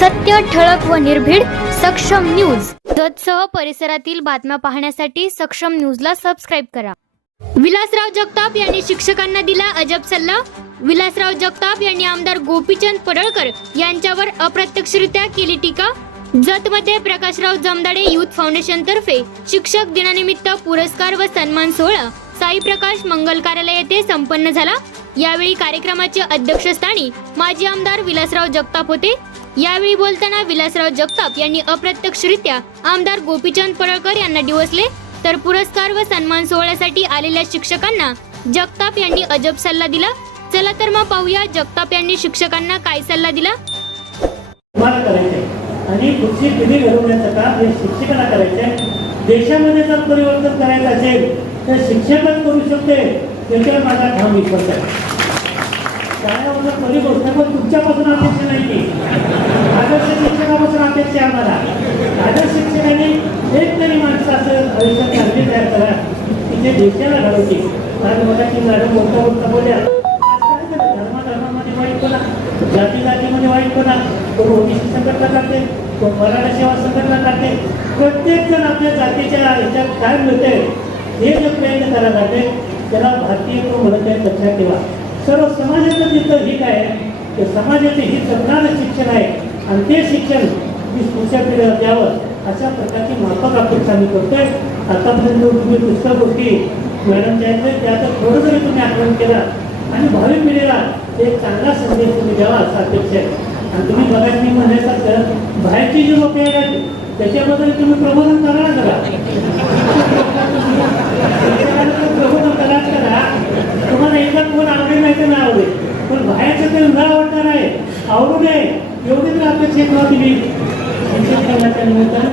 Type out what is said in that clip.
सत्य ठळक व निर्भीड सक्षम न्यूज. जतसह परिसरातील बातम्या पाहण्यासाठी सक्षम न्यूजला सबस्क्राईब करा. विलासराव जगताप यांनी शिक्षकांना दिला अजब सल्ला. विलासराव जगताप यांनी आमदार गोपीचंद पडळकर यांच्यावर अप्रत्यक्षरित्या केली टीका. जतमध्ये प्रकाशराव जमदाडे युथ फाउंडेशन तर्फे शिक्षक दिनानिमित्त पुरस्कार व सन्मान सोहळा साई प्रकाश मंगल कार्यालय येथे संपन्न झाला. यावेळी कार्यक्रमाचे अध्यक्षस्थानी माजी आमदार विलासराव जगताप होते. यावेळी बोलताना विलासराव जगताप यांनी अप्रत्यक्षरित्या आमदार गोपीचंद पडळकर यांना डिवसले. तर पुरस्कार व सन्मान सोहळ्यासाठी आलेल्या शिक्षकांना जगताप यांनी अजब सल्ला दिला. चला तर मग पाहूया जगताप यांनी शिक्षकांना काय सल्ला दिला. तुम्हाला करायचे. आणि पुढची पिढी घडवण्याचं काम हे शिक्षकांना करायचे. देशामध्ये जर परिवर्तन करायचं असेल तर शिक्षकच करू शकते. त्याच्यावर माझा ठाम विश्वास आहे. शाळेवर परिवर्तन पण तुमच्यापासून अपेक्षा नाही की आदर्श शिक्षकापासून अपेक्षा आहे आम्हाला आदर्श शिक्षकाने एक तरी परीक्षा चांगली तयार करा. तिथे जे देशाला घडवते आज मला की मॅडम मोठा बोलता बोल्या आज काय झालं? धर्माधर्मामध्ये वाईटपणा जाती जातीमध्ये वाईट कोणा कोण ओबीसी संघटना करते कोण मराठा सेवा संघटना करते. प्रत्येक जण आपल्या जातीच्या ह्याच्यात काय मिळते हे जे प्रयत्न करायला लागते त्याला भारतीय तो म्हणत आहे लक्षात ठेवा. सर्व समाजाचं तिथं हित आहे ते समाजाचे हित जपणारं शिक्षण आहे. आणि ते शिक्षण मी पुढच्या पिढीला द्यावं. अशा प्रकारची माफक अपेक्षा मी करतोय. आतापर्यंत तुम्ही पुस्तक होती मॅडमच्या आहेत त्यात थोडं जरी तुम्ही आठवण केला आणि भावी पिढीला एक चांगला संदेश तुम्ही द्यावा असा अपेक्षा आहे. आणि तुम्ही बघा मी म्हणण्यासारखं बाहेरची जी लोक आहेत त्याच्याबद्दल तुम्ही प्रबोधन करा ना प्रबोधन करा करा तुम्हाला एकदा कोण आवडेल नाही तर नाही आवडेल पण बाहेरचं ते न आवडणार आहे आवडू नये. एवढी तर अपेक्षा ठेवा तुम्ही. शिक्षण करण्याच्या निमित्तानं.